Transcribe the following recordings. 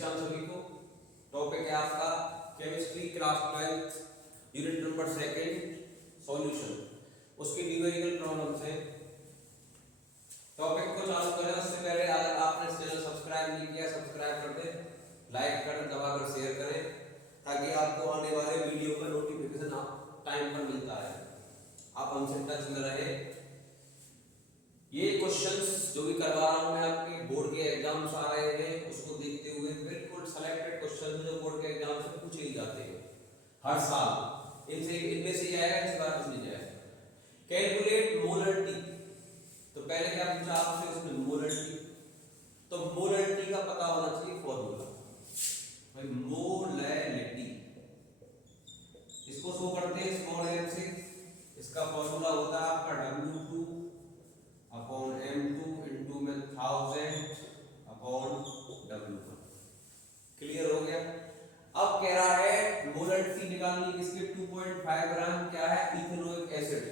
श्याम सभी को। टॉपिक है आपका chemistry class 12 unit number 2 solution, उसके न्यूमेरिकल प्रॉब्लम्स हैं। टॉपिक को चालू करें उससे पहले अगर आपने चैनल सब्सक्राइब नहीं किया सब्सक्राइब कर दें, लाइक कर दबाकर शेयर करें ताकि आपको आने वाले वीडियो का नोटिफिकेशन आप टाइम पर मिलता है, आप हमसे टच में रहे। ये क्वेश्चंस जो भी करवा रहा हूं मैं आपके बोर्ड के एग्जाम्स आ रहे हैं उसको देखते हुए बिल्कुल सेलेक्टेड क्वेश्चन जो बोर्ड के एग्जाम से पूछे ही जाते हैं हर साल। इनमें से ही आएगा, इस बार कुछ नहीं जाएगा। कैलकुलेट मोलरिटी, तो पहले क्या पूछा आपसे इसमें मोलरिटी, तो मोलरिटी का पता होना चाहिए फॉर्मूला भाई। मोलरिटी इसको शो करते हैं स्मॉल m से, इसका फॉर्मूला होता है आपका W2 अपॉन M2 इंटू में 1000 अपॉन W1। क्लियर हो गया। अब कह रहा है मोलरिटी निकालनी किसके 2.5 ग्राम क्या है इथेनोइक एसिड।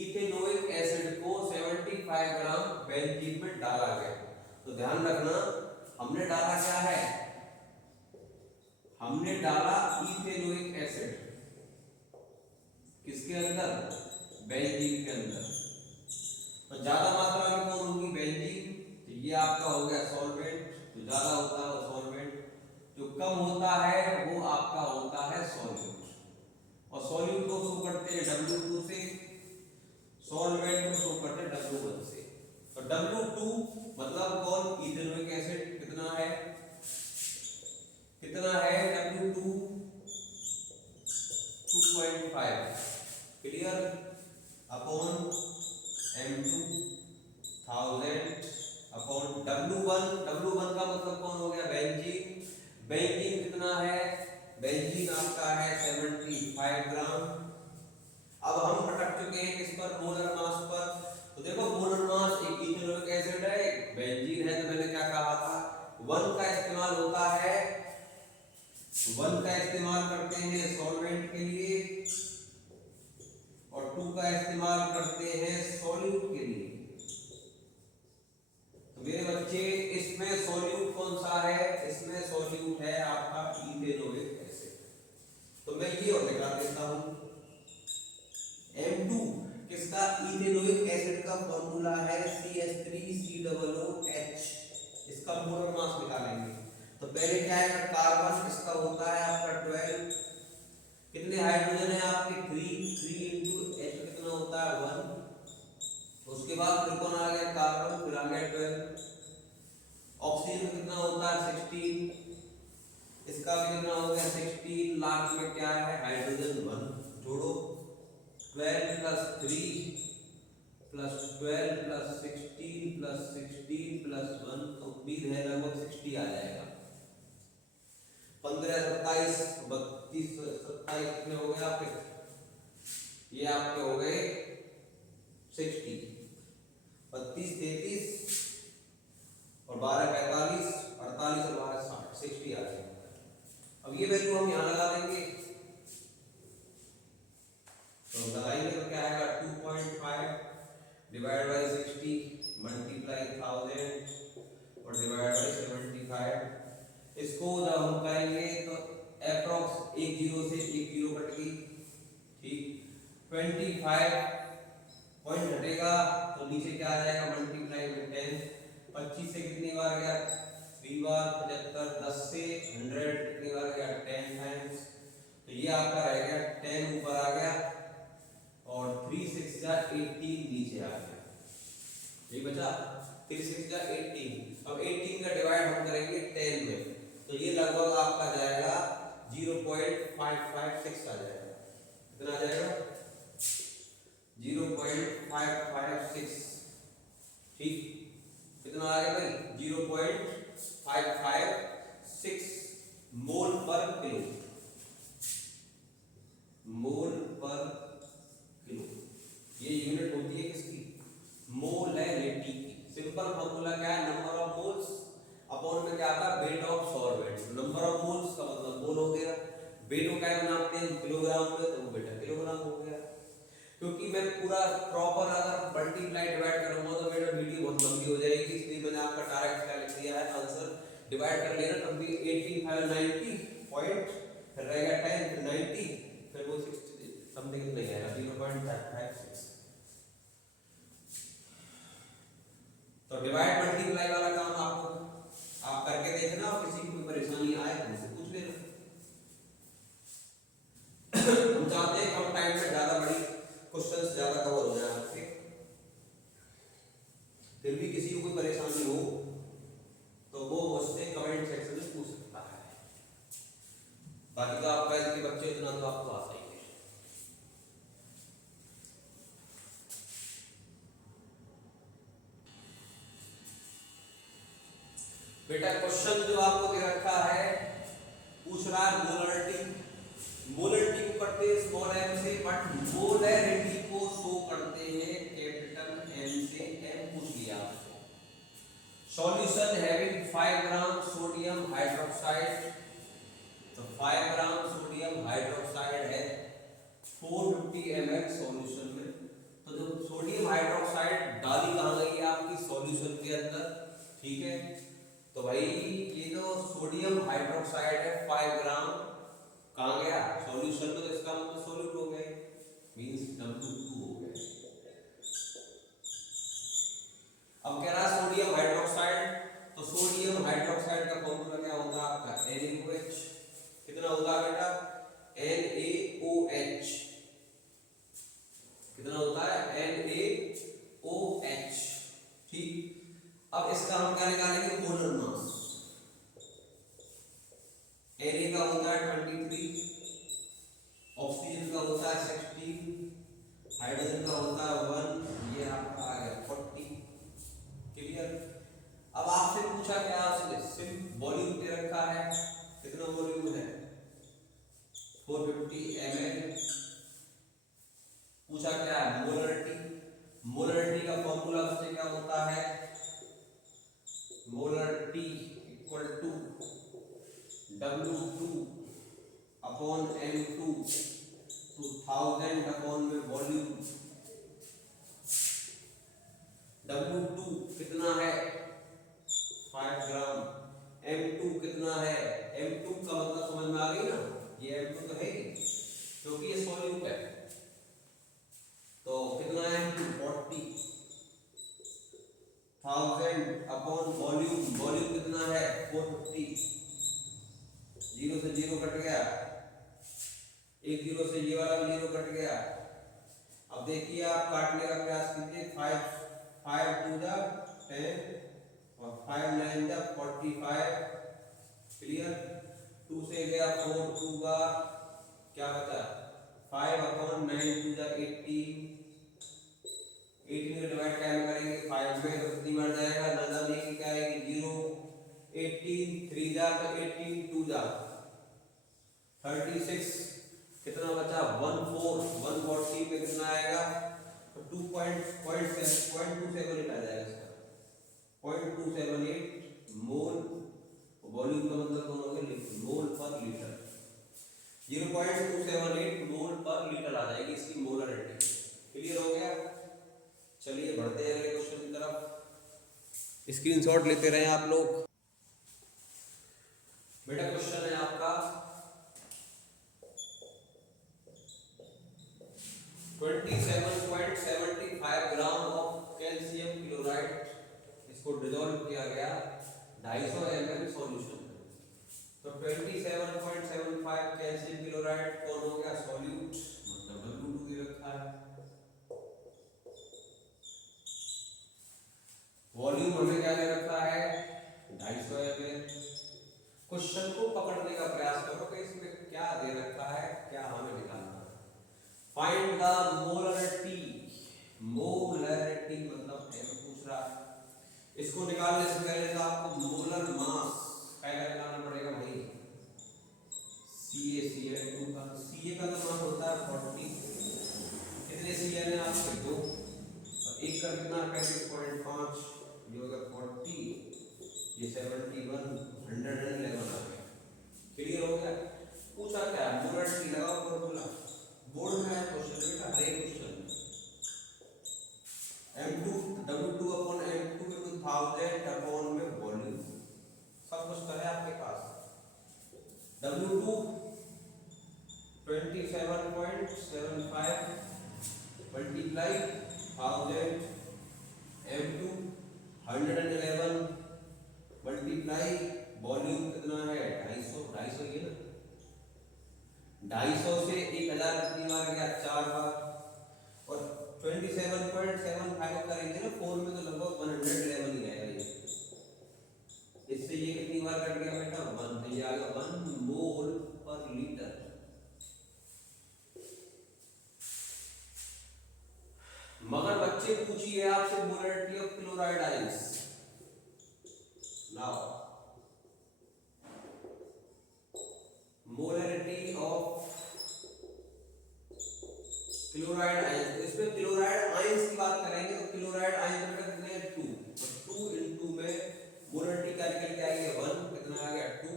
इथेनोइक एसिड को 75 ग्राम बेंजीन में डाला गया। तो ध्यान रखना हमने डाला क्या है, हमने डाला इथेनोइक एसिड किसके अंदर, बेंजीन के अंदर। तो ज्यादा मात्रा में कौन होगी, बेंजीन, तो ये आपका हो गया सॉल्वेंट, तो ज्यादा होता है वो सॉल्वेंट, जो कम होता है वो आपका होता है सॉल्यूट। और सॉल्यूट को शो करते हैं W2 से, सॉल्वेंट को शो करते हैं W1 से। तो W2 मतलब कौन, इथेनोइक एसिड कितना है, कितना है W2 2.5 clear upon M2 1000 upon W1। W1 का मतलब कौन हो गया, बेंजीन। बेंजीन कितना है, बेंजीन आपका है 75 ग्राम। अब हम अटक चुके हैं किस पर, मोलर मास पर। तो देखो मोलर मास एक इथेनोइक एसिड है एक बेंजीन है, तो मैंने क्या कहा था 1 का इस्तेमाल होता है, 1 का इस्तेमाल करते हैं सॉल्वेंट के लिए और 2 का इस्तेमाल करते हैं सॉल्यूट के लिए। तो मेरे बच्चे इसमें सॉल्यूट कौन सा है, इसमें सॉल्यूट है आपका इथेनोइक एसिड। तो मैं ये और दिखा देता हूं M2 किसका, इथेनोइक एसिड का फॉर्मूला है CH3COOH। इसका मोलर मास निकालेंगे तो पहले क्या है कार्बन, इसका होता है आपका 12, कितने हाइड्रोजन है आपके 3 इंटू H कितना होता है 1। उसके बाद फिर कौन आ गया कार्बन, फिर आ गया 12। ऑक्सीजन कितना होता है 16, इसका भी कितना हो गया 16। लास्ट में क्या है हाइड्रोजन 1, जोड़ो 12 plus 3 plus 12 plus 16 plus 16 plus 1, उम्मीद है लगभग 60 आ जाएगा। 15 27 32 27 कितने हो गए आपके, ये आपके हो गए 60। 32 33 और 12 45 48 और 12 60, 60 आ जाएगा। अब ये वैल्यू हम यहाँ लगा देंगे, तो लगाएंगे तो क्या आएगा 2.5 डिवाइड बाय 60 मल्टीप्लाई 1000 और डिवाइड बाय 75। इसको जब हम करेंगे तो अप्रॉक्स एक जीरो से एक जीरो कट गई, ठीक 25 पॉइंट हटेगा तो नीचे क्या आ जाएगा मल्टीप्लाई में 10। 25 से कितनी बार गया 3 बार, 75 10 से 100 कितनी बार गया 10 टाइम्स। तो ये आपका रह गया 10 ऊपर आ गया और 3 6 जा 18 नीचे आ गया, ये बचा 3 6 जा 18। अब 18 का डिवाइड हम करेंगे 10 में तो ये लगभग आपका जाएगा 0.556 आ जाएगा, कितना आ जाएगा 0.556, ठीक कितना आ गया भाई 0.556 मोल पर किलो, मोल पर किलो। ये यूनिट होती है किसकी, मोलैरिटी की। सिंपल फॉर्मूला क्या है, नंबर ऑफ मोल्स अपॉन में क्या आता है weight of solvent. Number of moles का मतलब मोल हो गया, वेट को क्या बनाते हैं किलोग्राम में, तो वो बेटा किलोग्राम हो गया। क्योंकि मैं पूरा प्रॉपर अगर मल्टीप्लाई डिवाइड करूंगा तो मेरा वीडियो बहुत लंबी हो जाएगी, इसलिए मैंने आपका डायरेक्ट क्या लिख दिया है आंसर डिवाइड कर लेना, तब भी 18 फाइव 90 पॉइंट, फिर रहेगा 10, फिर 90, फिर वो 60 समथिंग नहीं आएगा, 0.556। तो डिवाइड मल्टीप्लाई वाला काम आपको आप करके देखना, और किसी को परेशानी आए तो मुझसे पूछ लेना। हम चाहते हैं कम टाइम में ज्यादा बड़ी क्वेश्चंस ज्यादा कवर हो जाए आपके। फिर भी किसी को कोई परेशानी हो तो वो मुझसे कमेंट सेक्शन में पूछ सकता है। बाकी तो आप ट्वेल्थ के बच्चे, इतना तो आपको आता ही है। बेटा क्वेश्चन जो आपको दे रखा है, पूछ रहा है मोलरिटी। मोलरिटी को करते हैं स्मॉल m से, बट मोलरिटी को शो करते हैं कैपिटल M से। M पूछ लिया आपसे। Solution having 5 gram sodium hydroxide, तो 5 ग्राम सोडियम हाइड्रोक्साइड है 450 ml सॉल्यूशन में। तो जो सोडियम हाइड्रोक्साइड डाली कहाँ गई है आपकी सॉल्यूशन के अंदर, ठीक है। तो भाई ये जो सोडियम हाइड्रोक्साइड है 5 ग्राम कहाँ गया सॉल्यूशन में, तो इसका मतलब सॉल्यूट हो गए, मींस W2 हो गए। अब कह रहा है सोडियम हाइड्रोक्साइड, तो सोडियम हाइड्रोक्साइड का फॉर्मूला क्या होगा आपका NaOH। कितना होगा बेटा NaOH, कितना होता है NaOH, ठीक। अब इसका हम क्या निकालेंगे मोलर मास। Na का होता है 23, ऑक्सीजन का होता है 16, हाइड्रोजन का होता है 1, ये आपका आ गया 40। क्लियर। अब आपसे पूछा क्या, उसने सिर्फ वॉल्यूम दे रखा है, कितना वॉल्यूम है 450 ml। पूछा क्या है मोलरिटी। मोलरिटी का फॉर्मूला उससे क्या होता है, molarity equal to W2 upon M2, 2000 upon में वॉल्यूम। W2 कितना है 5 ग्राम, M2 कितना है, M2 का मतलब समझ में आ गई ना, ये M2 तो है क्योंकि ये सॉल्यूट है। तो कितना है 40,000 अपॉन वॉल्यूम। वॉल्यूम कितना है 450, 0 से 0 कट गया, एक 0 से ये वाला भी 0 कट गया। अब देखिए आप काटने का प्रयास कीजिए, 5 2 जा 10 और 5 9 जा 45। क्लियर। 2 से गया 4 2 बार, क्या बचा 5 अपॉन 9 2 जा 18। 18 को डिवाइड क्या में करेंगे 5 में, तो कितनी बार जाएगा, ना जाने की क्या आएगी 0। 18 3 जा तो 18 2 जा 36, कितना बचा 140 पे कितना आएगा, तो 2.278 आ जाएगा इसका, 0.278 मोल। वॉल्यूम का मतलब कौन हो गया मोल पर लीटर, 0.278 मोल पर लीटर आ जाएगी इसकी मोलरिटी। क्लियर हो गया। चलिए बढ़ते हैं अगले क्वेश्चन की तरफ, स्क्रीनशॉट लेते रहे आप लोग। बेटा क्वेश्चन है आपका 27.75 ग्राम ऑफ कैल्शियम क्लोराइड, इसको डिसॉल्व किया गया 250 ml सॉल्यूशन में। तो 27.75 कैल्शियम क्लोराइड कौन हो गया सॉल्यूट, मतलब W2 दे रखा है। वॉल्यूम हमें क्या दे रखा है 250 ml। क्वेश्चन को पकड़ने का प्रयास करो कि इसमें क्या दे रखा है, क्या हमें निकालना है। फाइंड द मोलरिटी, मोलरिटी मतलब M पूछ रहा है। इसको निकालने से पहले तो आपको मोलर मास पहले निकालना पड़ेगा भाई, CaCl2 का। Ca का तो मास होता है 40, कितने Cl है आपके 2, और एक का कितना 35.5, ये होगा 40, ये 71, 111 आ गया। क्लियर हो गया। पूछा क्या मोलरिटी लगाओ फॉर्मूला, बोर्ड में है क्वेश्चन बेटा, हर एक question M2 W2 upon M2 into 1000 upon में वॉल्यूम, सब सब कुछ तो है आपके पास। W2 27.75 multiply 1000, M2 111 multiply volume कितना है 250 ये ना 250 से 1000 कितनी बार गया 4 बार, और 27.75 करेंगे ना 4 में तो लगभग 111 ही आएगा ये। इससे ये कितनी बार कट गया बेटा 1, तो ये आ गया 1 मोल पर लीटर। मगर बच्चे पूछिए आपसे molarity of chloride ions. Now molarity of chloride ions, इसमें क्लोराइड आयंस की बात करेंगे तो क्लोराइड आयंस बेटा कितने हैं 2, तो 2 into में मोलरिटी का निकल के आएगा 1, कितना आ गया 2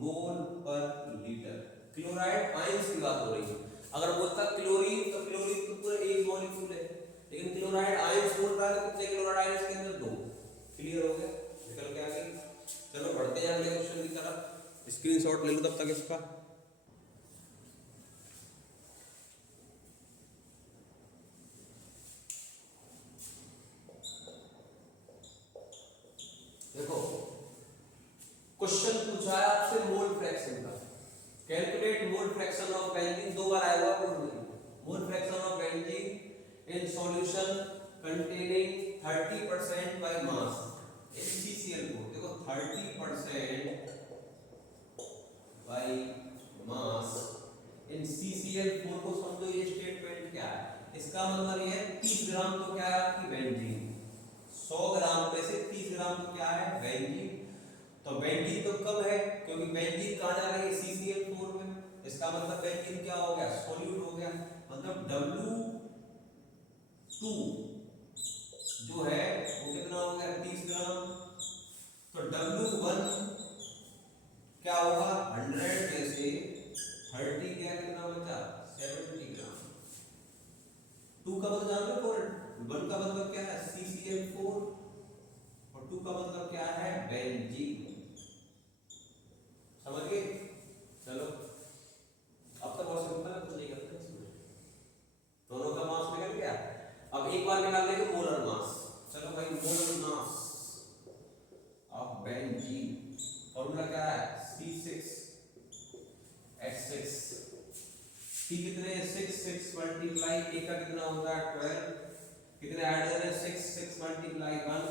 मोल पर लीटर। क्लोराइड आयंस की बात हो रही है। अगर बोलता क्लोरीन तो क्लोरीन तो पूरा एक मॉलिक्यूल है, लेकिन क्लोराइड आयंस बोल रहा है तो कितने क्लोराइड आयंस के अंदर 2। क्लियर हो गया, निकल के आ गई। चलो बढ़ते हैं अगले क्वेश्चन की तरफ। स्क्रीनशॉट ले लो तब तक इसका। देखो क्वेश्चन पूछा है आपसे मोल फ्रैक्शन का। Calculate mole fraction of benzene, 2 बार आया हुआ mole fraction of benzene in solution containing 30% by mass in CCl4। देखो 30% बाय मास इन CCl4 को समझो ये स्टेटमेंट क्या है। इसका मतलब ये 30 ग्राम तो क्या है आपकी बेंजीन, 100 ग्राम में से 30 ग्राम तो क्या है बेंजीन। तो बेंजीन तो कम है क्योंकि बेंजीन कहाँ जा रही है CCl4 में। इसका मतलब बेंजीन क्या हो गया सॉल्यूट हो गया। मतलब W2 जो है वो कितना हो गया 30 ग्राम। तो W1 क्या होगा 100 में से 30 क्या कितना बचा 70 ग्राम। 2 का मतलब जान लो 1 का मतलब क्या है CCl4 और 2 का मतलब क्या है बेंजीन। समझ गए। चलो अब तक बहुत सिंपल है, कुछ नहीं करते इसमें। दोनों का मास निकल गया। अब एक बार निकाल लेंगे मोलर मास। चलो भाई molar mass of benzene formula क्या है C6H6। C कितने 6 मल्टीप्लाई A का कितना होता है 12, कितने ऐड करें 6 मल्टीप्लाई 1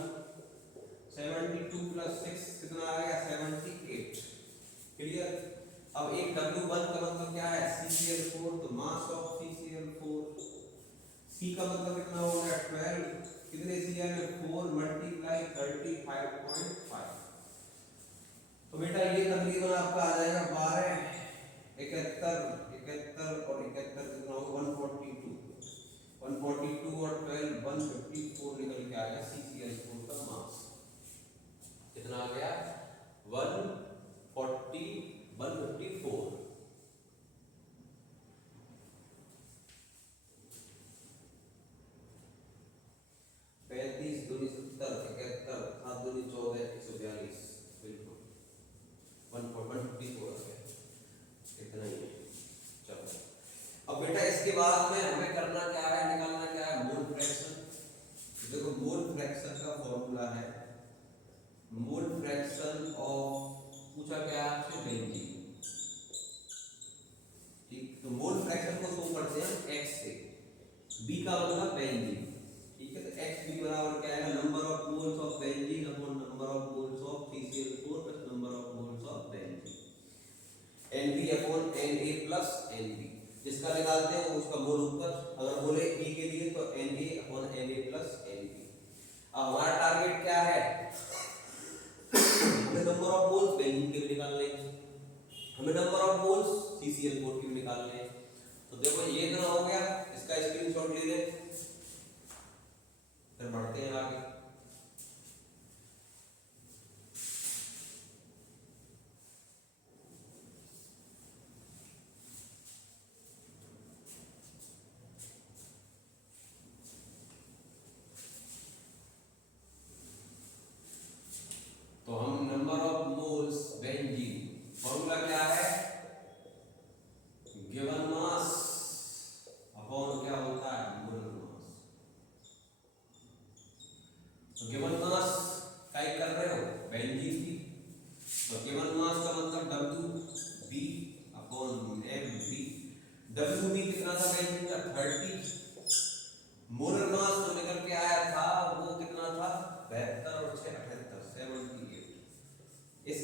72 प्लस 6 कितना आएगा 78। क्लियर। अब एक W1 का मतलब क्या है CCl4, तो मास ऑफ CCl4 C का मतलब कितना हो गया 12, कितने Cl में 4 मल्टीप्लाई 35.5। तो बेटा ये तकरीबन आपका आ जाएगा 12 71 और 71 कितना होगा 142 और 12 154 निकल के आएगा CCl4 का मास। कितना आ गया 154। 35 दूनी 70 71 7 दूनी 14 142 बिल्कुल 154 है इतना ही। चलो अब बेटा इसके बाद में हमें करना क्या है निकालना क्या है मोल फ्रैक्शन। देखो मोल फ्रैक्शन का फॉर्मूला है मोल फ्रैक्शन ऑफ पूछा क्या है आपसे बेंजीन। ठीक तो मोल फ्रैक्शन को शो करते हैं x से, b का मतलब बेंजीन। ठीक है तो x b बराबर क्या है number of moles of benzene upon number of moles of CCl4 plus number of moles of benzene Nb upon Na plus Nb। जिसका निकालते हैं उसका मोल ऊपर, अगर बोले a के लिए तो Na upon Na plus Nb। अब हमारा टारगेट क्या है हमें नंबर ऑफ मोल्स बेंजीन के भी निकालने हैं, हमें नंबर ऑफ मोल्स CCl4 के भी निकालने हैं। तो देखो ये इतना हो गया, इसका स्क्रीनशॉट ले लें फिर बढ़ते हैं आगे। तो हम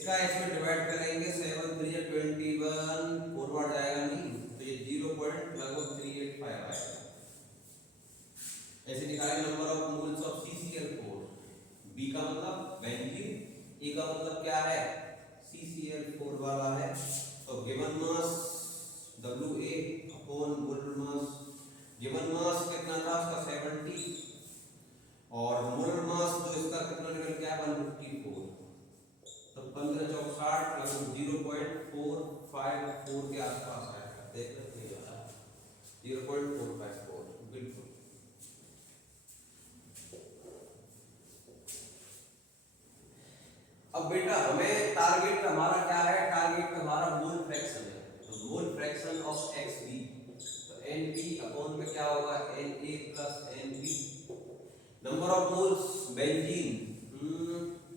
इसका इसमें डिवाइड करेंगे 7 3 21 4 बार जाएगा नहीं, तो ये 0.385 आएगा। ऐसे निकालेंगे number of moles of CCl4। B का मतलब बेंजीन, E का मतलब क्या है CCl4 वाला है। तो given mass WA upon molar mass, given mass कितना था उसका 70 और मोलर मास तो इसका कितना निकल गया 154। तो 15 चौक 60 लगभग 0.454 के आसपास आएगा। देख सकते हैं 0.454 बिल्कुल। अब बेटा हमें टारगेट हमारा क्या है, टारगेट हमारा मोल फ्रैक्शन है। तो मोल फ्रैक्शन ऑफ XB, तो NB अपॉन में क्या होगा Na plus NB। Number of moles benzene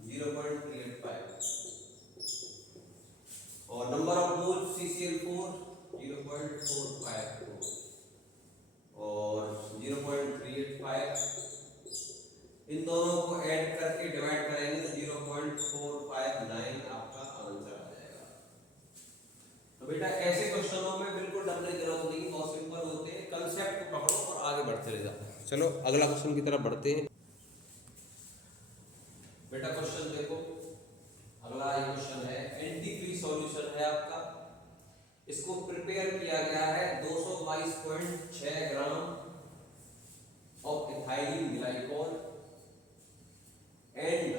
0.385 और नंबर ऑफ मोल्स CCl4 0.454 और 0.385। इन दोनों को ऐड करके डिवाइड करेंगे तो 0.459 आपका आंसर आ जाएगा। तो बेटा ऐसे क्वेश्चनों में बिल्कुल डरने की जरूरत नहीं, बहुत सिंपल होते हैं, कांसेप्ट को पकड़ो और आगे बढ़ते रह जाओ। चलो अगला क्वेश्चन की तरफ बढ़ते हैं। बेटा क्वेश्चन देखो, अगला ये क्वेश्चन है एंटी फ्री सॉल्यूशन है आपका। इसको प्रिपेयर किया गया है 222.6 gram of ethylene glycol and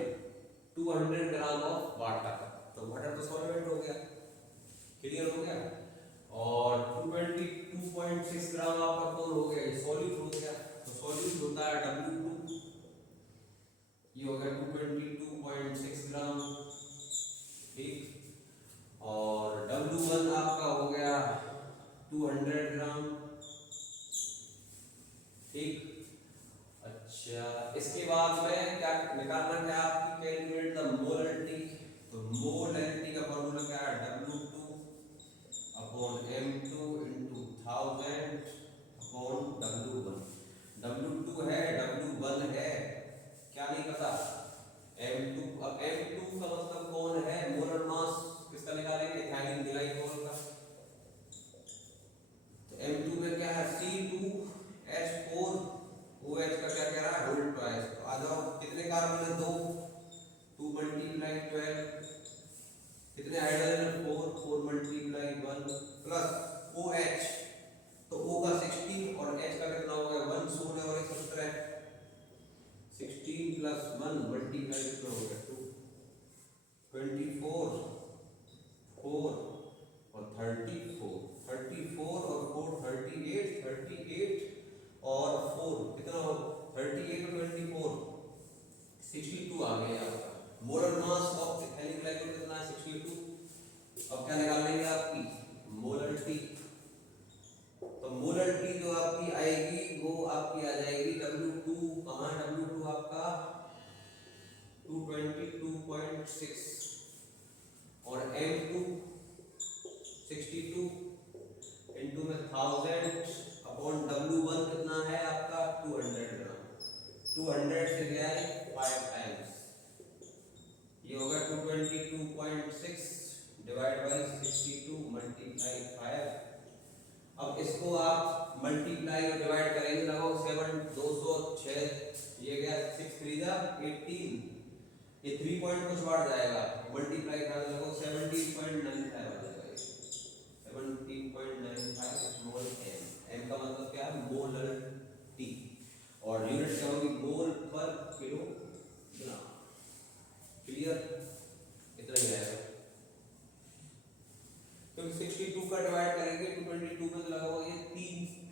200 gram of water. तो वाटर तो सॉल्वेंट हो गया, क्लियर हो गया, और 222.6 ग्राम आपका कौन हो गया, ये सॉल्यूट हो गया। तो सॉल्यूट होता है W2, ये हो गया 222.6 ग्राम, ठीक, और W1 आपका हो गया 200 ग्राम, ठीक। अच्छा, इसके बाद में क्या निकालना है आपकी, कैलकुलेट द मोलरिटी। तो मोलरिटी का फॉर्मूला क्या है W2 upon M2 into 1000 upon W1। W2 है W1 है, क्या नहीं पता M2। अब M2 का मतलब कौन है, मोलर मास किसका निकालेंगे, इथाइलिन ग्लाइकोल का। तो M2 में क्या है C2H4 OH का क्या कह रहा है होल्ड ट्वाइस। तो आ जाओ, कितने कार्बन है 2 2 मल्टीप्लाई 12, कितने हाइड्रोजन 4 4 मल्टीप्लाई 1 प्लस OH, तो O का 16 और H का कितना हो गया 1 16 और 17, 16 प्लस 1 मल्टीप्लाई कितना हो गया 2 24 4 और 34 34 और 4 38 38 और 4 कितना हो 38 और 24 62 आ गया आपका। Molar mass of ethylene glycol कितना है 62। अब क्या निकाल लेंगे आपकी मोलरिटी। तो मोलरिटी जो आपकी आएगी वो आपकी आ जाएगी W2, कहां W2 आपका 222.6 और M2 62 इनटू में 1000 अपॉन W1 कितना है आपका 200 ग्राम, 200 से गया है 5 टाइम्स, ये होगा 222.6 डिवाइड बाय 62 मल्टीप्लाई 5। अब इसको आप मल्टीप्लाई और डिवाइड करेंगे, लगाओ 7 206, ये गया 6 3 जा 18, ये 3 पॉइंट कुछ बढ़ जाएगा, मल्टीप्लाई कर लगाओ 17.95 आ जाएगा, 17.95 स्मॉल m का मतलब क्या है मोलरिटी, और यूनिट क्या होगी मोल पर किलोग्राम। क्लियर, इतना ही आएगा। तो 62 का डिवाइड करेंगे 222 में, तो लगाओ ये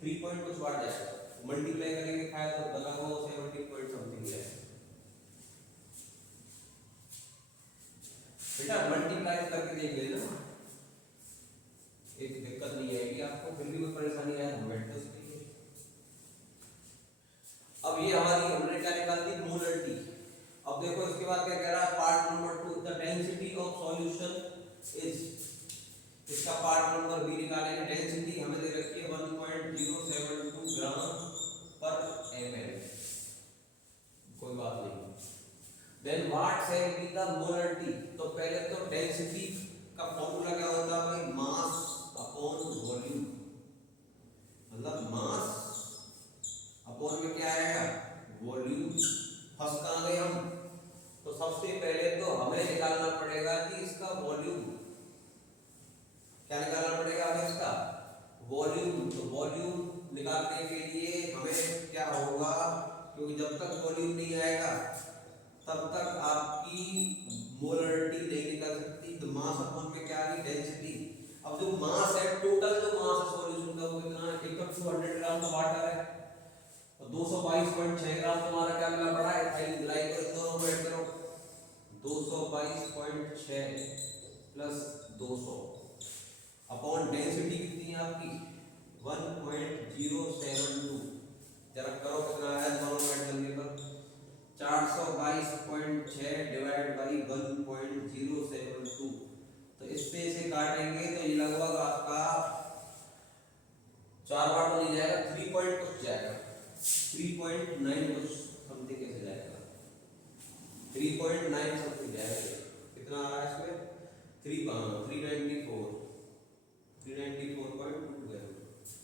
3 पॉइंट कुछ बढ़ जाएगा, मल्टीप्लाई करेंगे खाया तो लगाओ 70 पॉइंट समथिंग जाएगा। बेटा मल्टीप्लाई करके देख लेना, एक दिक्कत नहीं आएगी आपको, फिर भी कोई परेशानी आए हम बैठते उसके लिए। अब ये हमारी हमने क्या निकाल दी मोलरिटी। अब देखो इसके बाद क्या कह रहा है part number 2, the density of solution is, इसका पार्ट नंबर बी निकालेंगे। डेंसिटी हमें दे रखी है 1.072 ग्राम पर ml, कोई बात नहीं। Then what shall be the molarity, तो पहले तो डेंसिटी का फॉर्मूला क्या होता है भाई, मास अपॉन वॉल्यूम, मतलब मास अपॉन में क्या आएगा, वॉल्यूम। फंस कहाँ गए हम, तो सबसे पहले तो हमें निकालना पड़ेगा कि इसका वॉल्यूम, क्या निकालना पड़ेगा हमें, इसका वॉल्यूम। तो वॉल्यूम निकालने के लिए हमें क्या होगा, क्योंकि जब तक वॉल्यूम नहीं आएगा तब तक आपकी मोलरिटी नहीं निकल सकती। तो मास अपॉन में क्या है, डेंसिटी। अब जो मास है, टोटल जो मास है सॉल्यूशन का वो कितना है, एक तो 200 ग्राम का वाटर है और 222.6 ग्राम तुम्हारा क्या मिला पड़ा है, इथाइल ग्लाइकोल। इन दोनों को ऐड करो, 222.6 प्लस 200 अपॉन डेंसिटी कितनी है आपकी 1.072। जरा करो कितना है दोनों को ऐड करने पर, 422.6 डिवाइड बाई 1.072। तो इससे इसे काटेंगे तो ये लगभग आपका 4 बार तो नहीं जाएगा, 3 पॉइंट कुछ जाएगा, 3.9 कुछ समथिंग कैसे जाएगा, 3.9 समथिंग जाएगा। कितना आ रहा है इसमें, 394.22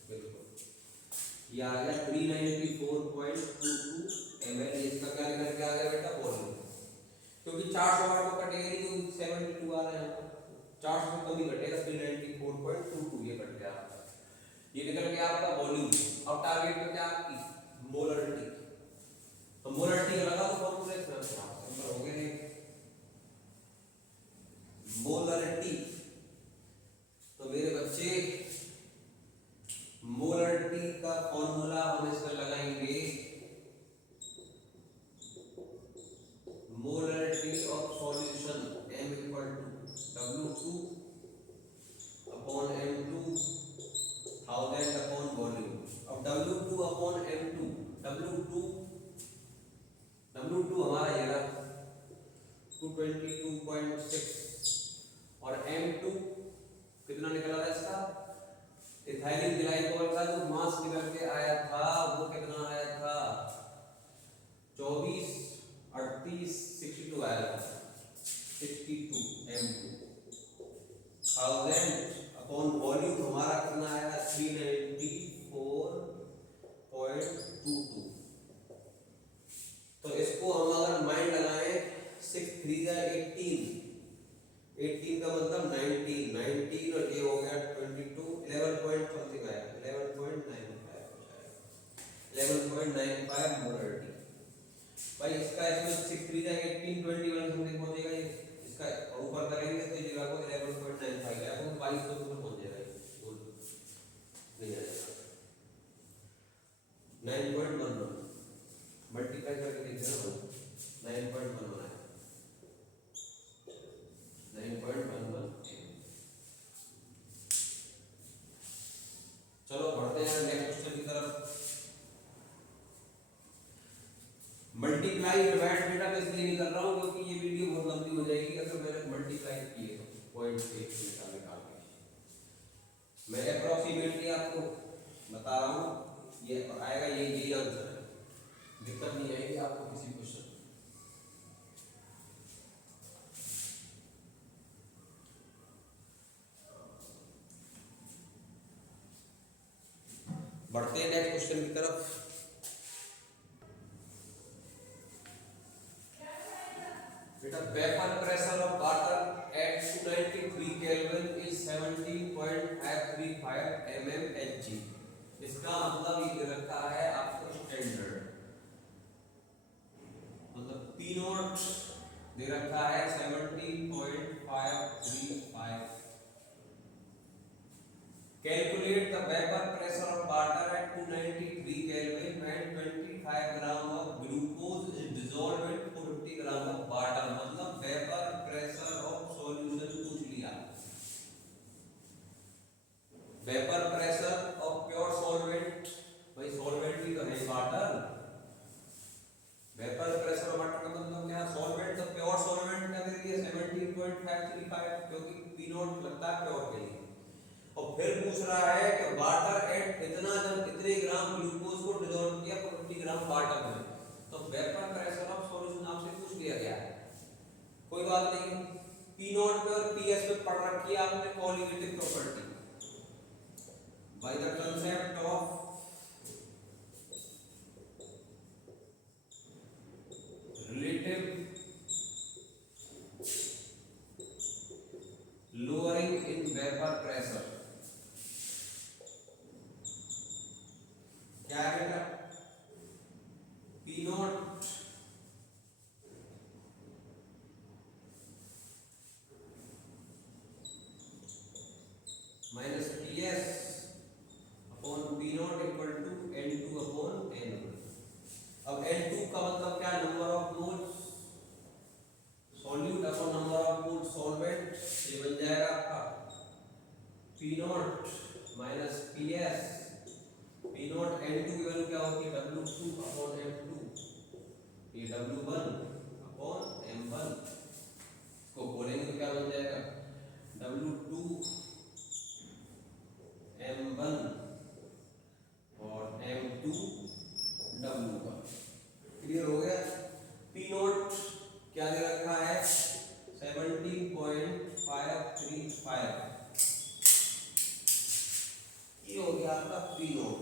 बिल्कुल, ये आ गया 394.22 ml। इसका क्या निकल के आ गया बेटा, वॉल्यूम। क्योंकि 400 वाट को कटेगा नहीं, तो 72 आ रहा है, 400 से कम ही कटेगा, 394.22 ये कट गया, ये निकल गया आपका वॉल्यूम। अब टारगेट में क्या आपकी मोलरिटी, तो मोलरिटी का लगा तो फॉर्मूला इसमें सिंपल हो गया। मोलरिटी, तो मेरे बच्चे मोलरिटी का फॉर्मूला हम इसका लगाएंगे, molarity of solution m equal to W2 upon M2 1000 upon volume. अब W2 अपॉन M2, W2 हमारा ये रहा 222.6 और M2 कितना निकला था इसका, इथाइल ग्लाइकोल का जो मास निकल के आया था वो कितना आया था, 24 38 62 आया था, 62 M2 1000 अपॉन वॉल्यूम हमारा कितना आया, 394.22। तो इसको हम अगर माइंड लगाएं, 6 3 जा 18, 18 का मतलब 19 और ये हो गया 22, 11 पॉइंट समथिंग आया, 11.95 मोलरिटी। भाई इसका इसमें 6 3 जा 18 21 समथिंग पहुंचेगा, ये इसका ऊपर करेंगे तो ये लगभग 11.95 है, तो 22 तो ऊपर पहुंच जाएगा, नहीं आ जाएगा, 9.11 मल्टीप्लाई करके देखिए ना, 9.11 है, 9.11। चलो बढ़ते हैं नेक्स्ट क्वेश्चन की तरफ। मल्टीप्लाई डिवाइड बेटा मैं इसलिए नहीं कर रहा हूँ क्योंकि ये वीडियो बहुत लंबी हो जाएगी अगर मैंने मल्टीप्लाई किए तो पॉइंट से निकाल के। मैं अप्रोक्सीमेटली आपको बता रहा हूँ, ये आएगा, यही आंसर है, दिक्कत नहीं आएगी आपको किसी क्वेश्चन। बढ़ते हैं नेक्स्ट क्वेश्चन की तरफ। बेटा vapour pressure of water at 293 kelvin is 17.535 mmHg। इसका मतलब ये रखा है आपको स्टैंडर्ड, मतलब P नॉट दे रखा है 17.535। Calculate the vapour pressure of water at 293 kelvin when 25 gram of glucose is dissolved in 450 gram of water. मतलब वेपर प्रेशर ऑफ सॉल्यूशन पूछ लिया, vapour pressure of pure solvent, भाई solvent भी तो है water, vapour pressure of water का मतलब क्या, सॉल्वेंट, तो प्योर सॉल्वेंट का दे दिया 17.535 क्योंकि P नॉट लगता है प्योर के लिए। और फिर पूछ रहा है कि वाटर एट इतना, जब इतने ग्राम ग्लूकोज को डिसॉल्व किया 50 ग्राम वाटर में, तो वेपर प्रेशर ऑफ सॉल्यूशन आपसे पूछ लिया गया है, कोई बात नहीं, P पढ़ रखी है आपने colligative property by the concept of relative lowering in vapor pressure। क्या है बेटा? P nought minus P S upon P nought equal to N2 upon N1। अब N2 का मतलब क्या? Number of moles solute upon number of moles solvent. ये बन जाएगा आपका P nought minus P S. P nought N2 की value क्या होती है? W2 upon M2। ये W1 अपॉन M1 को बोलेंगे तो क्या बन जाएगा? W2 M1 और M2 W1। क्लियर हो गया? P नोट क्या दे रखा है? 17.535। ये हो गया आपका P नोट।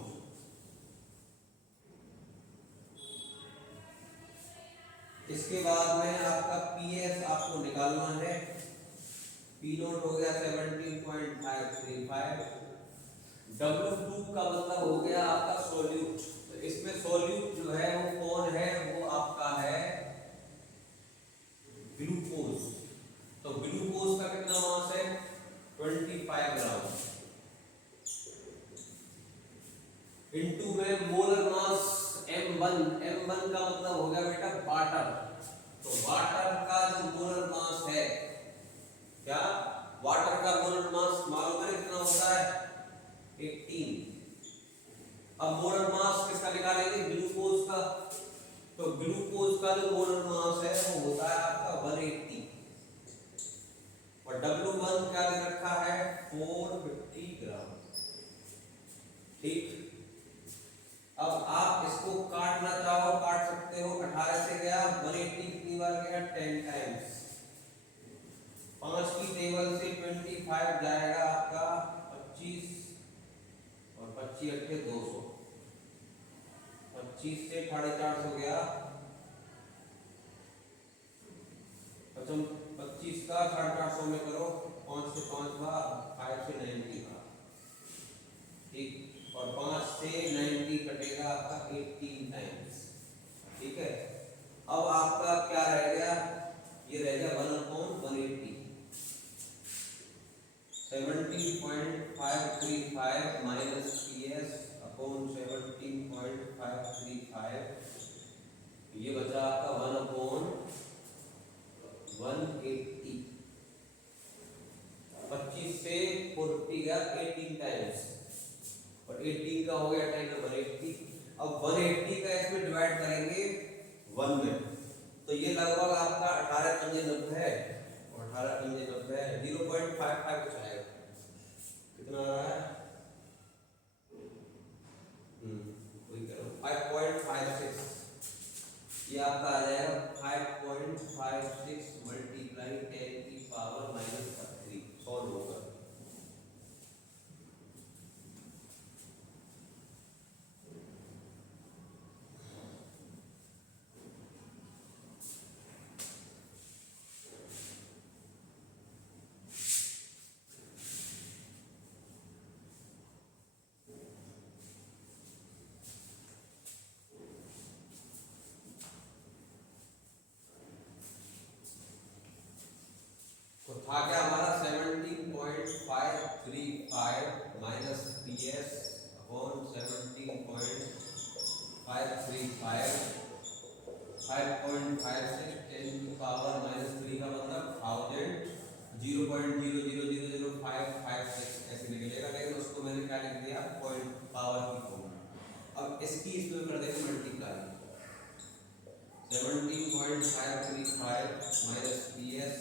इसके बाद में आपका PS आपको निकालना है। P नोट हो गया 17.535। W2 का मतलब हो गया आपका सॉल्यूट। तो इसमें सॉल्यूट जो है वो कौन है? वो आपका है ग्लूकोज। तो ग्लूकोज का कितना मास है? 25 ग्राम। इनटू में मोलर मास M1। M1 का मतलब हो गया बेटा वाटर। तो वाटर का जो मोलर मास है, क्या वाटर का मोलर मास मालूम है कितना होता है? 18। अब मोलर मास किसका निकालेंगे? ग्लूकोज का। तो ग्लूकोज का जो मोलर मास है वो होता है आपका 180। और W1 क्या दे रखा है? 450 ग्राम। ठीक। अब आप इसको काटना चाहो काट सकते हो। 18 से गया 180 कितनी बार गया? 10 टाइम्स। 5 की टेबल से 25 जाएगा आपका 25 और 25 अट्ठे 200। 25 से 450 गया। अच्छा 25 का 450 में करो। 5 से 5 बार, 5 से 90 बार। ठीक। और 5 से 90 कटेगा आपका 18 टाइम्स। ठीक है। अब आपका क्या रह गया? ये रह गया 1/180। 17.535 माइनस PS अपॉन 17.535। ये बचा आपका 1/180। 25 से 40 गया 18 टाइम्स और 18 का हो गया 10 तो 180। अब 180 का इसमें डिवाइड करेंगे 1 में, तो ये लगभग आपका 18 पंजे 90 है और 18 पंजे 90 है। 0.55 कुछ आएगा। कितना आ रहा है? वही करो 5.56। ये आपका आ जाएगा 5.56 मल्टीप्लाई 10 की पावर -3 सॉल्व होगा। था क्या हमारा? 17.535 माइनस PS अपॉन 17.535 5.56 10 की पावर -3 का मतलब 1000 0.00005556 ऐसे निकलेगा। लेकिन उसको मैंने क्या लिख दिया? पॉइंट पावर की फॉर्म। अब इसकी इसमें कर देंगे मल्टीप्लाई। 17.535 माइनस PS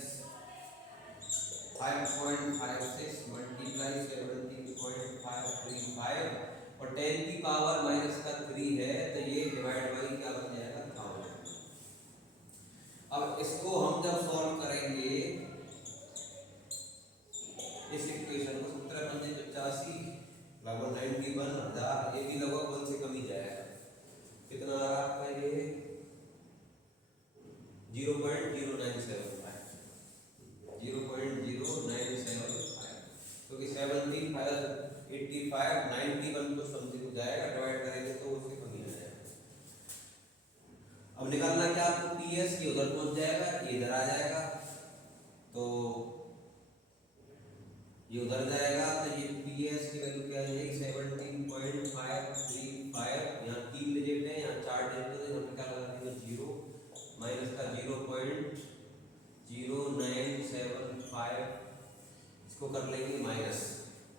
5.56 मल्टीप्लाई 17.535 और 10 की पावर -3 है तो ये डिवाइड बाई क्या बन जाएगा? 1000। अब इसको हम जब सॉल्व करेंगे 0.0975, 0.0975, क्योंकि 17 फाइव 85 91 तो समथिंग हो जाएगा, डिवाइड करेंगे तो उससे कम ही आ जाएगा। अब निकालना क्या आपको PS, ये उधर पहुंच जाएगा, ये इधर आ जाएगा, तो ये उधर जाएगा, तो ये PS की वैल्यू क्या आ जाएगी 17.535, यहाँ 3 डिजिट है, यहाँ 4 डिजिट है, यहाँ पे क्या लगा देंगे 0 माइनस का 0.0975, इसको कर लेंगे माइनस,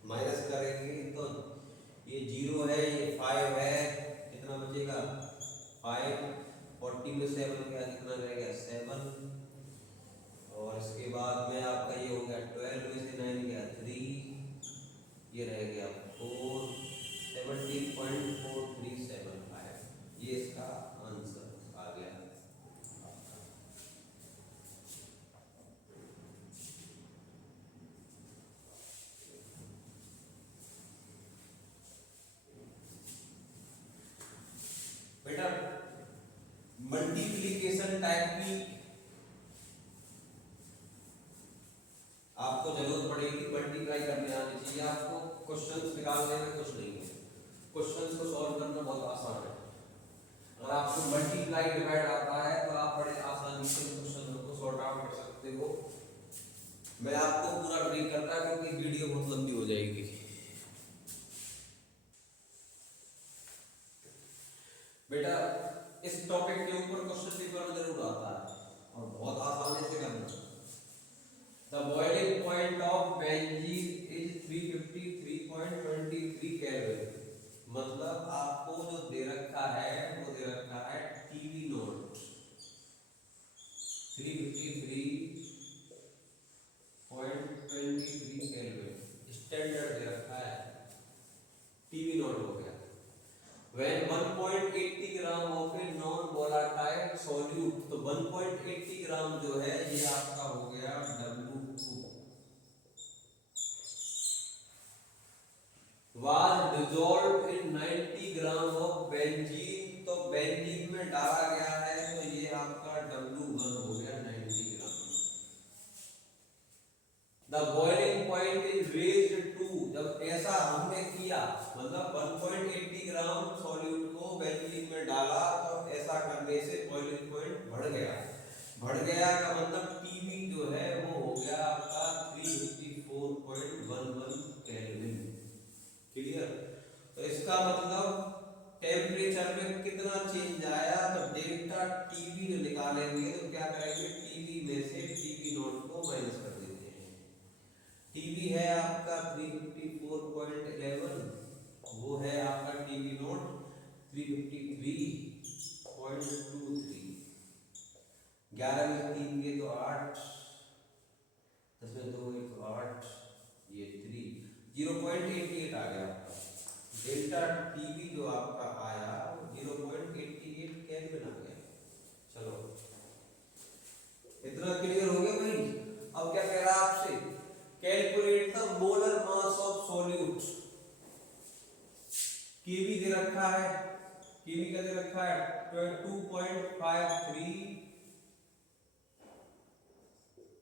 माइनस करेंगे तो ये 0 है, ये 5 है, कितना बचेगा 5, 40 में 7 क्या कितना रहेगा 7, और इसके बाद में आपका ये हो गया 12 में से 9 गया 3, ये रह गया 4, 17.4375, ये इसका आंसर आ गया। बेटा मल्टीप्लिकेशन टाइप की आपको जरूरत पड़ेगी, मल्टीप्लाई करने आनी चाहिए आपको, क्वेश्चंस निकालने में कुछ नहीं है, क्वेश्चंस को सॉल्व करना बहुत आसान है। अगर आपको मल्टीप्लाई डिवाइड आता है तो आप बड़े आसानी से क्वेश्चन को सॉर्ट आउट कर सकते हो। मैं आपको पूरा नहीं करता क्योंकि वीडियो बहुत लंबी हो जाएगी। बेटा इस टॉपिक के ऊपर क्वेश्चन पेपर में जरूर आता है और बहुत आसानी से करना। The boiling point of benzene is 353.23 kelvin, मतलब आपको जो दे रखा है वो दे रखा है टीवी नोट 353.23 केल्विन, स्टैंडर्ड दे रखा है, टीवी नोट हो गया। When 1.80 gram of a non volatile solute, तो 1.80 ग्राम जो है ये आपका हो गया W2, was dissolved in 90 gram of benzene, तो बेंजीन में डाला गया है तो ये आपका W1 हो गया 90 ग्राम। The boiling point is raised to, जब ऐसा हमने किया मतलब 1.80 ग्राम सॉल्यूट को बेंजीन में डाला तो ऐसा करने से बॉइलिंग पॉइंट बढ़ गया, बढ़ गया का मतलब टीवी जो है वो हो गया आपका 354.11 केल्विन। क्लियर? तो इसका मतलब टेम्परेचर में कितना चेंज आया, तो डेल्टा टीवी जो निकालेंगे तो क्या करेंगे, टीवी में से टीवी नोट को माइनस कर देते हैं। टीवी है आपका 354.11, वो है आपका टीवी नोट 353.23, 11 में 3 के तो 8, 10 में 2 एक 8, ये 3, 0.88 आ गया आपका डेल्टा टीवी जो आपका आया 0.88 केल्विन आ गया। चलो इतना क्लियर हो गया भाई। अब क्या कह रहा है आपसे, calculate the molar mass of solute, KV दे रखा है, केवी का दे रखा है 2.53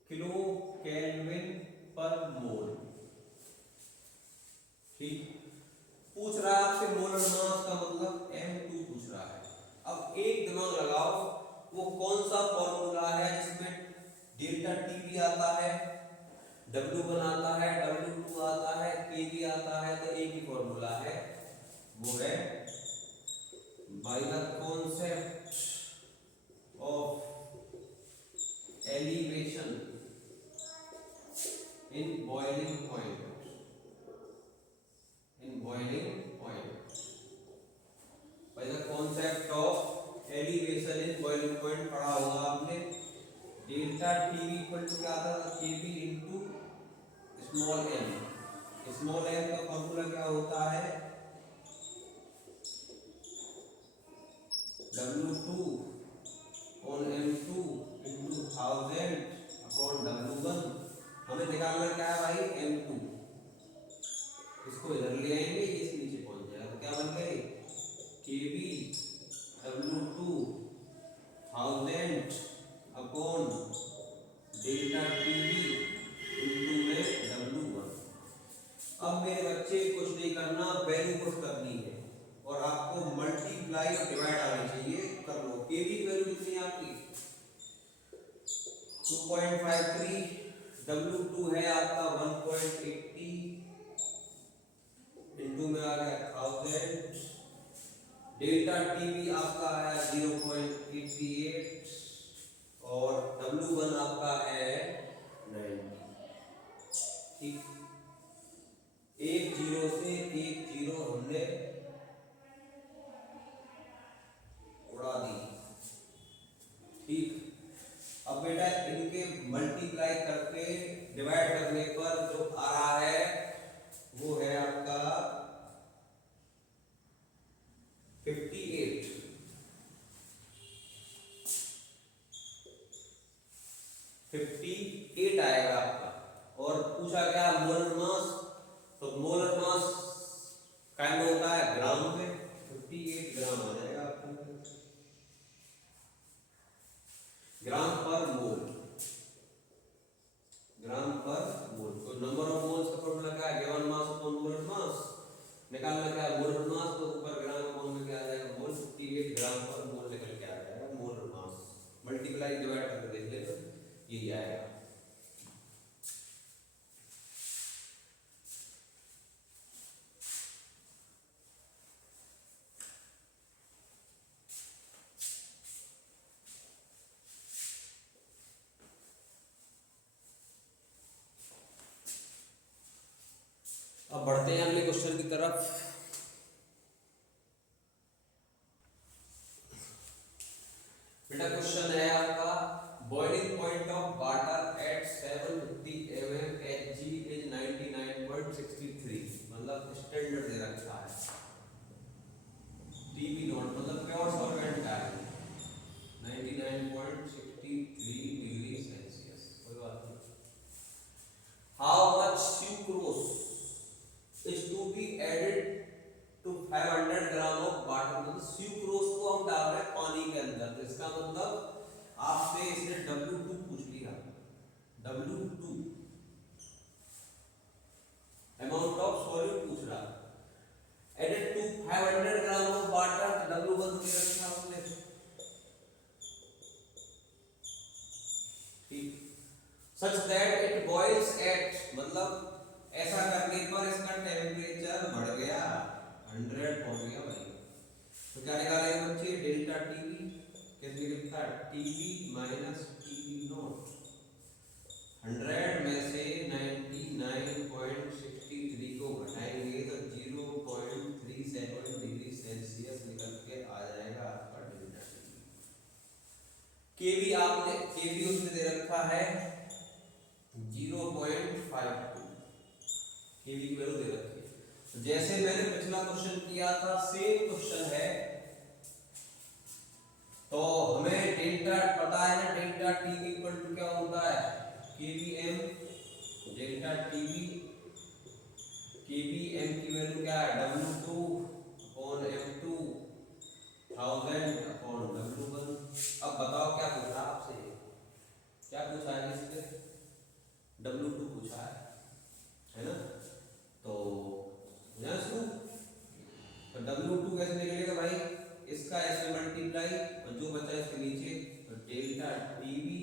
किलो केल्विन पर मोल। ठीक, पूछ रहा है आपसे मोलर मास का मतलब M2 पूछ रहा है। अब एक दिमाग लगाओ, वो कौन सा फॉर्मूला है जिसमें डेल्टा टीवी आता है, W1 आता है, W2 आता है, KV आता है, तो एक ही फॉर्मूला है, वो है by the concept of elevation in boiling point, in boiling point, by the concept of elevation in boiling point पढ़ा होगा आपने। डेल्टा टीवी इक्वल टू क्या आता था, KV into small M, small M का फॉर्मूला क्या होता है, W2 on M2 into 1000 upon W1। हमें निकालना क्या है भाई, M2, इसको इधर ले आएंगे, ये इस नीचे पहुंच जाएगा, तो क्या बन गए KV W2 1000 upon 2.53, W2 है आपका 1.80, इंटू में आ गया 1000, डेल्टा टीवी आपका आया 0.88 और W1 आपका है 90। ठीक, एक जीरो से एक जीरो हमने उड़ा दी। ठीक, अब बेटा इनके मल्टीप्लाई करके डिवाइड करने पर जो आ रहा है वो है आपका 58। 58 आएगा आपका। और पूछा गया मोलर मास, तो मोलर मास काइंड होता है ग्राम में, 58 ग्राम आ जाएगा आपको, ग्राम पर मोल, ग्राम पर मोल। तो नंबर ऑफ मोल्स का फॉर्मूला क्या है, given mass upon molar mass. निकालना क्या है, मोलर मास, तो ऊपर ग्राम अपॉन में क्या आ जाएगा, मोल। 58 ग्राम पर मोल निकल के आ जाएगा मोलर मास। मल्टीप्लाई डिवाइड करके देख लेना, यही आएगा। अब बढ़ते हैं अगले क्वेश्चन की तरफ। बेटा क्वेश्चन है आपका, boiling point of water at 750 mm Hg is 99.63, मतलब स्टैंडर्ड दे रखा है। टीबी नॉट मतलब प्योर सॉल्वेंट का है 99.63 डिग्री सेल्सियस, कोई बात नहीं। How much sucrose is to be added to 500 gram of water, मतलब सुक्रोज को हम डाल रहे हैं पानी के अंदर, तो इसका मतलब आपसे इसने W2 पूछ लिया, W2 अमाउंट ऑफ सॉल्यूट पूछ रहा, added to 500 gram of water, W1 दे रखा हमने। ठीक, such that it boils at, मतलब ऐसा करने पर इसका टेम्परेचर बढ़ गया 100 पहुंच गया भाई। तो क्या निकालेंगे बच्चे, डेल्टा टीवी कैसे लिखता है, टीवी माइनस टीवी नॉट। 100 में से 99.63 को घटाएंगे तो 0.37 डिग्री सेल्सियस निकल के आ जाएगा आपका डेल्टा टीवी। केवी आपने, केवी उसने दे रखा है 0.52, केवी की वैल्यू दे रखी है। तो जैसे मैंने पिछला क्वेश्चन किया था सेम क्वेश्चन है, तो हमें डेल्टा पता है ना, डेल्टा टीवी इक्वल टू क्या होता है, केवीएम डेल्टा टीवी। केवीएम की वैल्यू क्या है, W2 upon M2 1000 upon W1। अब बताओ क्या पूछा आपसे, क्या पूछा है इससे, W2 पूछा है ना। तो W2 कैसे निकलेगा भाई, इसका ऐसे मल्टीप्लाई और जो बचा इसके नीचे, तो delta TV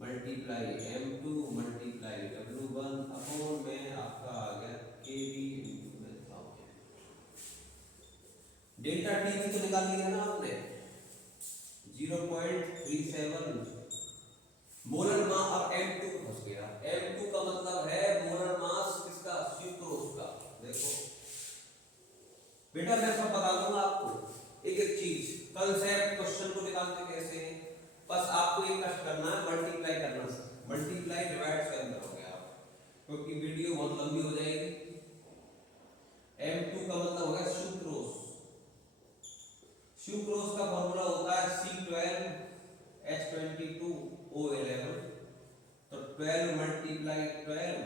multiply M2 multiply W1 upon में आपका आ गया केवी इनटू में 1000। डेल्टा टीवी तो निकाल लिया ना आपने, 0.37 मोलर मास। अब M2 फंस गया, M2 का मतलब है मोलर मास किसका, सुक्रोज का। देखो बेटा मैं सब बता दूंगा आपको, एक एक चीज, कंसेप्ट क्वेश्चन को निकालते कैसे हैं, बस आपको एक कष्ट करना है, मल्टीप्लाई करना है, मल्टीप्लाई डिवाइड से अंदर हो गया आप, क्योंकि वीडियो बहुत लंबी हो जाएगी। M2 का मतलब हो गया सुक्रोज। सुक्रोज का फॉर्मूला होता है C12H22O11, तो 12 मल्टीप्लाई 12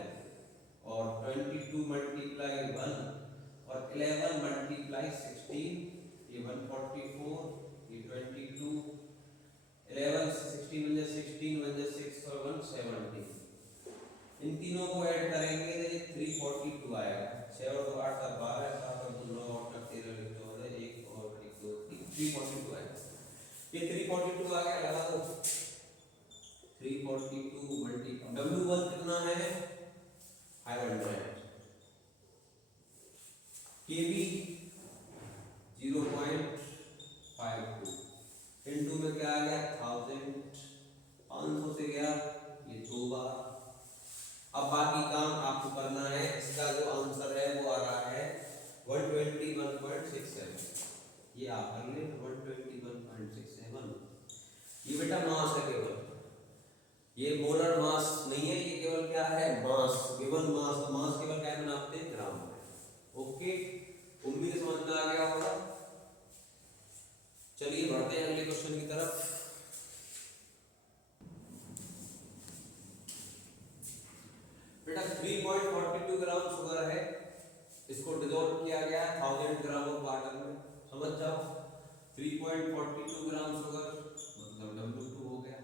और 22 मल्टीप्लाई 1 और 11 मल्टीप्लाई 16, ये 144, ये 22, 11 16 बन जाए 16 बन जाए 6 और 1 17। इन तीनों को ऐड करेंगे तो ये 342 आएगा। 6 और 2 8 7 12, 7 और 2 9 8 13 14, 1 और 1 2 3 342 आएगा। ये 342 आ गया, लगा दो 3 आ गया 1000, 500 से गया ये 2 बार। अब बाकी काम आपको करना है। इसका जो आंसर है वो आ रहा है 121.67। ये आप कर ले 121.67। ये बेटा मास है केवल, ये मोलर मास नहीं है, ये केवल क्या है मास, गिवन मास। मास केवल क्या नापते हैं ग्राम में। ओके, उम्मीद समझ में आ गया होगा। चलिए बढ़ते हैं अगले क्वेश्चन की तरफ। बेटा 3.42 ग्राम शुगर है, इसको डिसॉल्व किया गया 1000 ग्राम ऑफ वाटर में। समझ जाओ 3.42 ग्राम शुगर मतलब W2 हो गया।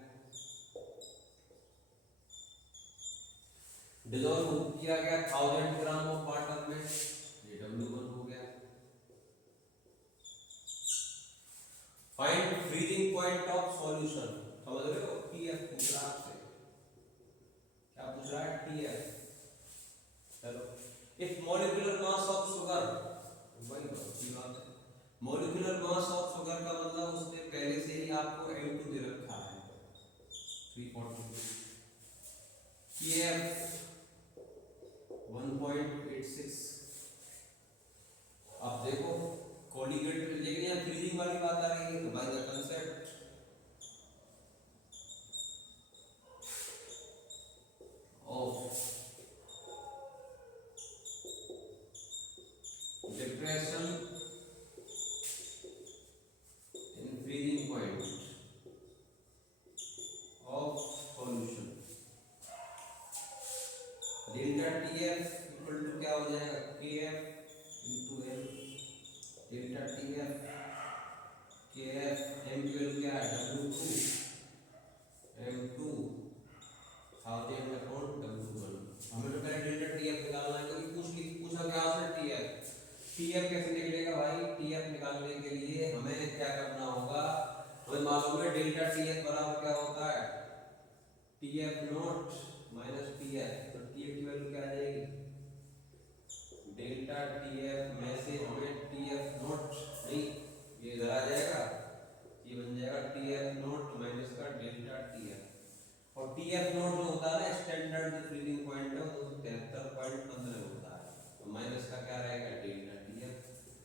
डिसॉल्व किया गया 1000 ग्राम ऑफ वाटर में, ये W1 हो गया। Find freezing point of solution. समझ रहे हो, TF पूछ रहा है आपसे, क्या पूछ रहा है TF। चलो, if molecular mass of sugar, वही बात है, मॉलिक्यूलर मास ऑफ शुगर का मतलब उसने पहले से ही आपको M2 दे रखा है 342, TF 1.86। अब देखो कोलिगेट, लेकिन यहाँ फ्रीजिंग वाली बात आ रही है तो by the concept of depression in freezing point of solution, delta TF equal to क्या हो जाएगा KF into L। Delta TF KF M की वैल्यू क्या है W2, M2 1000 अपॉन W1। हमें तो पहले डेल्टा TF निकालना है, क्योंकि पूछा क्या आपने TF कैसे निकलेगा भाई। TF निकालने के लिए हमें क्या करना होगा, हमें मालूम है डेल्टा TF बराबर क्या होता है TF नॉट माइनस TF। तो TF की वैल्यू क्या आ जाएगी, डेल्टा TF में से हमें TF नॉट नहीं, ये इधर आ जाएगा, ये बन जाएगा TF नॉट माइनस का डेल्टा TF। और TF नॉट जो होता है ना स्टैंडर्ड जो फ्रीजिंग पॉइंट है वो 73.15 होता है, तो माइनस का क्या रहेगा डेल्टा TF।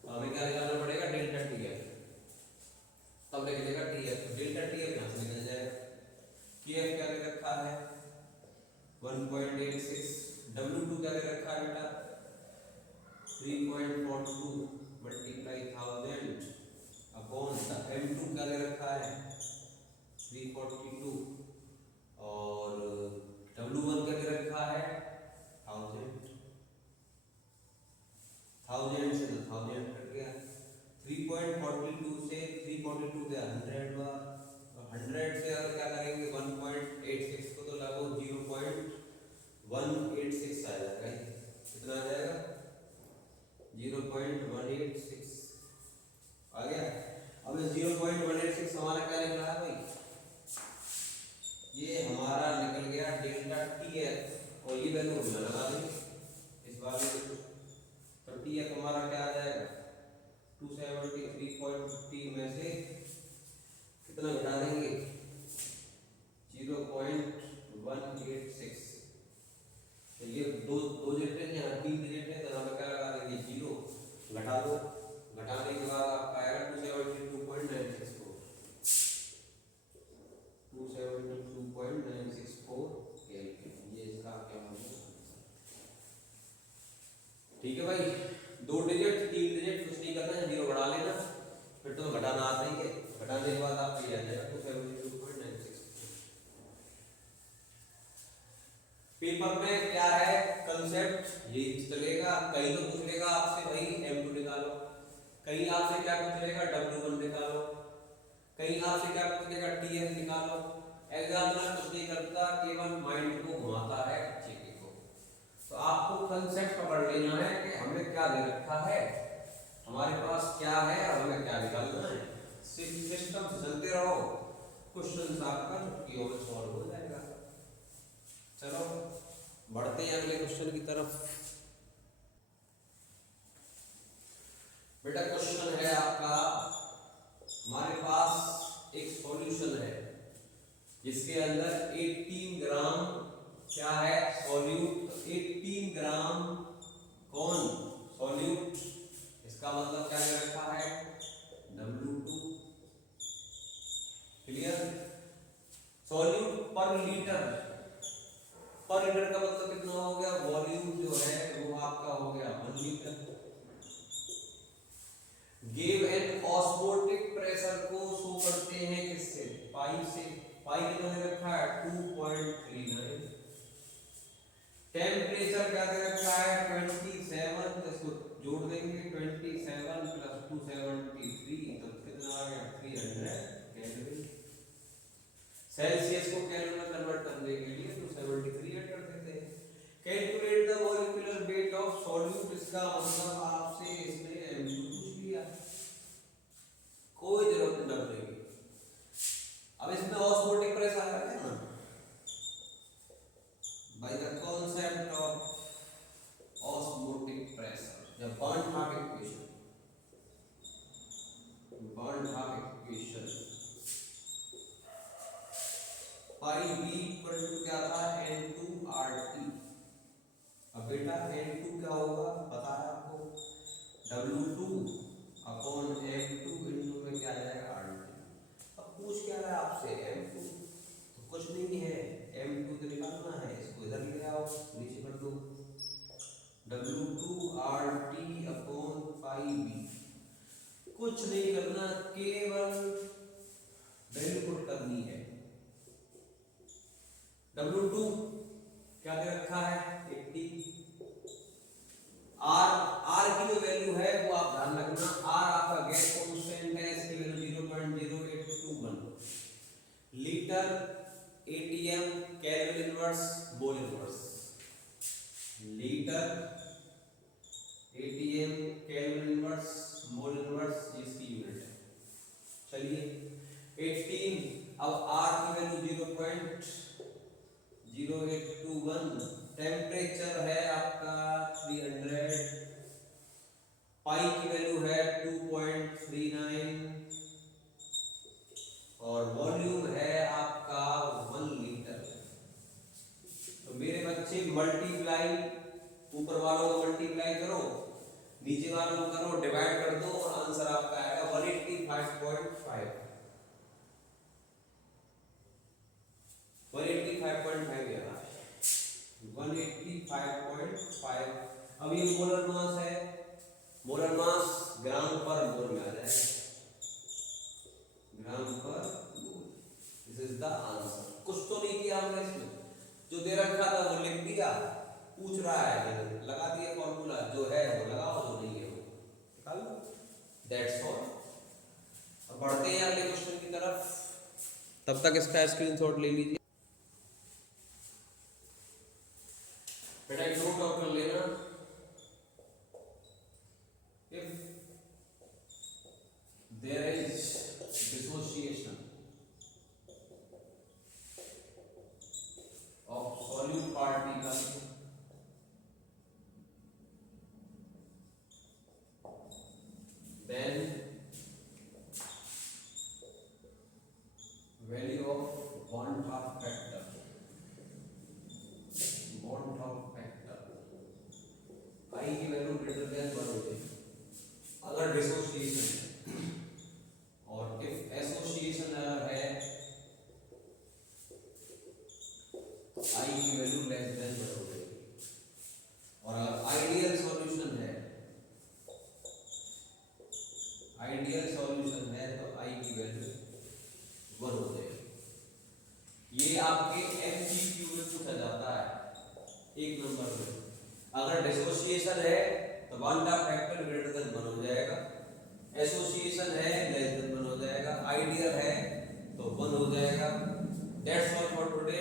तो हमें क्या निकालना पड़ेगा डेल्टा TF, तब लिख देगा TF। डेल्टा TF यहाँ से निकल जाएगा। KF क्या ले रखा है 1.86, W2 क्या ले रखा है बेटा 3.42 मल्टीप्लाई 1000 अपॉन M2 क्या ले रखा है 342 और W1 क्या ले रखा है 1000। 1000 से तो 1000 कट गया, 3.42 से 342 गया 100 बार, और 100 से अगर क्या करेंगे 1.86 को तो लगो 0.186 आ जाएगा। कितना आ जाएगा 0.186 आ गया। अब 0.186 हमारा क्या निकला है भाई, ये हमारा निकल गया डेल्टा TF, और ये वैल्यू हम लगा देंगे इस बार में। तो TF हमारा क्या आ जाएगा 273.50 में से कितना घटा देंगे 0.186। तो ये दो डिजिट है, यहाँ 3 डिजिट है, तो यहाँ पे क्या लगा देंगे 0, घटा दो, घटाने के बाद आपका आएगा 272.964, 272.964 केल्विन। ये इसका क्या होगा, ठीक है भाई। 2 डिजिट 3 डिजिट कुछ नहीं करना है, 0 बढ़ा लेना, फिर तो घटाना आता ही है, घटाने के बाद आप ये आ जाएगा 272.964। पेपर में क्या है कंसेप्ट ये चलेगा, कहीं तो पूछ लेगा आपसे भाई M2 निकालो, कहीं आपसे क्या पूछ लेगा W1 निकालो, कहीं आपसे क्या पूछ लेगा TF निकालो। एग्जामिनर कुछ नहीं करता, केवल माइंड को घुमाता है चीज़ को। तो आपको कंसेप्ट पकड़ लेना है कि हमें क्या दे रखा है, हमारे पास क्या है और हमें क्या निकालना है। सिस्टम से चलते रहो, क्वेश्चन आपका चुटकियों में सॉल्व हो जाएगा। चलो बढ़ते हैं अगले क्वेश्चन की तरफ। बेटा क्वेश्चन है आपका, हमारे पास एक सॉल्यूशन है इसके अंदर 18 ग्राम क्या है सॉल्यूट, 18 ग्राम कौन सॉल्यूट, इसका मतलब क्या दे रखा है W2। क्लियर। सॉल्यूट पर लीटर का मतलब कितना हो गया, वॉल्यूम जो है वो आपका हो गया 1 litre. Give an osmotic pressure को शो करते हैं किससे, पाई से। पाई कितना दे रखा है 2.39। टेम्परेचर क्या दे रखा है 27, इसको जोड़ देंगे 27 प्लस 273 तो कितना आ गया 300 केल्विन। सेल्सियस को केल्विन में कन्वर्ट करने के लिए 273 ऐड कर देते हैं। Calculate the molecular weight of solute, इसका मतलब आपसे इसने M2 पूछ लिया, कोई जरूरत नहीं पड़ेगी। अब इसमें ऑस्मोटिक प्रेशर आ गया ना, by the concept of osmotic pressure, या Bernhardt equation, pi b equal to क्या था N2RT। अब बेटा N2 क्या होगा पता है आपको, W2 अपॉन M2 इनटू में क्या आ जाएगा RT। अब पूछ क्या रहा है आपसे M2, तो कुछ नहीं है, M2 तो निकालना है, इसको इधर ले आओ नीचे कर दो, W2RT अपॉन पाई b। कुछ नहीं करना, केवल वैल्यू पुट करनी है। W2 क्या दे रखा है 80। R की जो वैल्यू है वो आप ध्यान रखना, R आपका गैस कांस्टेंट है, इसकी value 0.0821 litre ATM kelvin inverse mole inverse, litre ATM kelvin inverse mole inverse इसकी यूनिट है। चलिए 18, अब R की वैल्यू 0.0821, टेम्परेचर है आपका 300, पाई की वैल्यू है 2.39 और वॉल्यूम है आपका 1 लीटर। तो मेरे बच्चे मल्टीप्लाई, ऊपर वालों को मल्टीप्लाई करो, नीचे वालों को करो डिवाइड कर दो और आंसर आपका आएगा 185.5। 185.5 यार, 185.5। अब ये मोलर मास है, मोलर मास ग्राम पर मोल में आ जाएगा, gram per mole. This is the answer. कुछ तो नहीं किया हमने इसमें, जो दे रखा था वो लिख दिया, पूछ रहा है लगा दिया फॉर्मूला, जो है वो लगाओ, जो नहीं है वो निकाल लो, दैट्स ऑल। अब बढ़ते हैं अगले क्वेश्चन की तरफ, तब तक इसका स्क्रीनशॉट ले लीजिए बेटा, एक नोट आउट कर लेना। If there is dissociation of solute particle then value of bond half factor, I की वैल्यू ग्रेटर देन 1 हो जाएगी अगर डिसोसिएशन है, और इफ एसोसिएशन अगर है तो I की वैल्यू लेस देन 1 हो जाएगी, और अगर आइडियल सॉल्यूशन है, आइडियल सॉल्यूशन है तो I की वैल्यू 1 हो जाएगी। ये आपके MCQ में पूछा जाता है 1 नंबर में। अगर डिसोसिएशन है तो bond of factor greater than 1 हो जाएगा, एसोसिएशन है लेस देन 1 हो जाएगा, आइडियल है तो 1 हो जाएगा। That's all for today.